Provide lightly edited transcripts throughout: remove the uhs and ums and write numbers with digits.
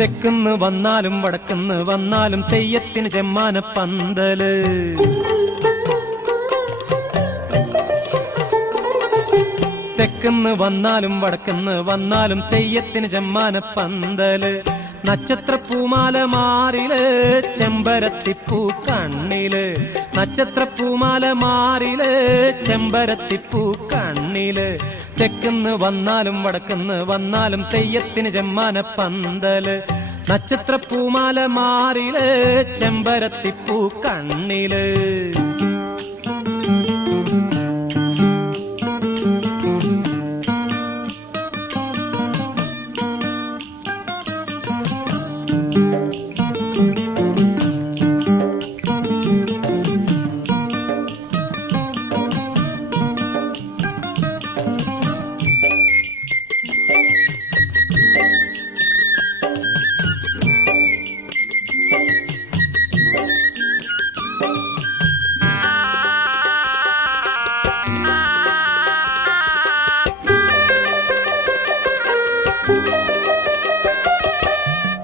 തെക്കുന്ന് വന്നാലും വടക്കുന്ന് വന്നാലും തെയ്യത്തിന് ചെമ്മാന പന്തല്. തെക്കുന്ന് വന്നാലും വടക്കുന്ന് വന്നാലും തെയ്യത്തിന് ചെമ്മാന പന്തല്. നക്ഷത്രപ്പൂമാല മാറില് ചെമ്പരത്തിപ്പൂ കണ്ണില്. നക്ഷത്രപ്പൂമാല മാറില് ചെമ്പരത്തിപ്പൂ കണ്ണില്. തെക്കുന്ന് വന്നാലും വടക്കുന്ന് വന്നാലും തെയ്യത്തിന് ചെമ്മാന പന്തല്. നക്ഷത്രപ്പൂമാല മാറില് ചെമ്പരത്തിപ്പൂ കണ്ണില്.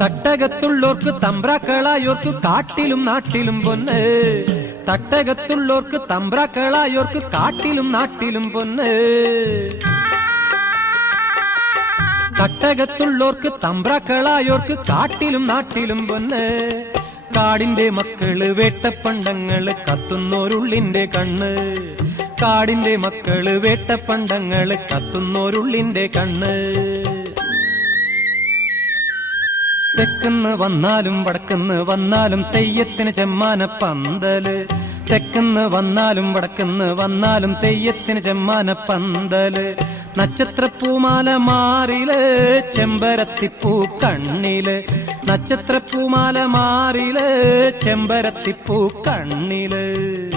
തട്ടകത്തുള്ളോർക്ക് തമ്പ്രാക്കളായോർക്ക് കാട്ടിലും നാട്ടിലും പൊന്ന്. തട്ടകത്തുള്ളോർക്ക് തമ്പ്രാക്കളായോർക്ക് കാട്ടിലും നാട്ടിലും പൊന്ന്. തട്ടകത്തുള്ളോർക്ക് തമ്പ്രാക്കളായോർക്ക് കാട്ടിലും നാട്ടിലും പൊന്ന്. കാടിന്റെ മക്കള് വേട്ടപ്പണ്ടങ്ങള് കത്തുന്നോരുള്ളിന്റെ കണ്ണ്. കാടിന്റെ മക്കള് വേട്ടപ്പണ്ടങ്ങള് കത്തുന്നോരുള്ളിന്റെ കണ്ണ്. തെക്കുന്ന് വന്നാലും വടക്കുന്ന് വന്നാലും തെയ്യത്തിന് ചെമ്മാന പന്തല്. തെക്കുന്ന് വന്നാലും വടക്കുന്ന് വന്നാലും തെയ്യത്തിന് ചെമ്മാന പന്തല്. നക്ഷത്രപ്പൂമാല മാറില് ചെമ്പരത്തിപ്പൂ കണ്ണില്. നക്ഷത്രപ്പൂമാല മാറില് ചെമ്പരത്തിപ്പൂ കണ്ണില്.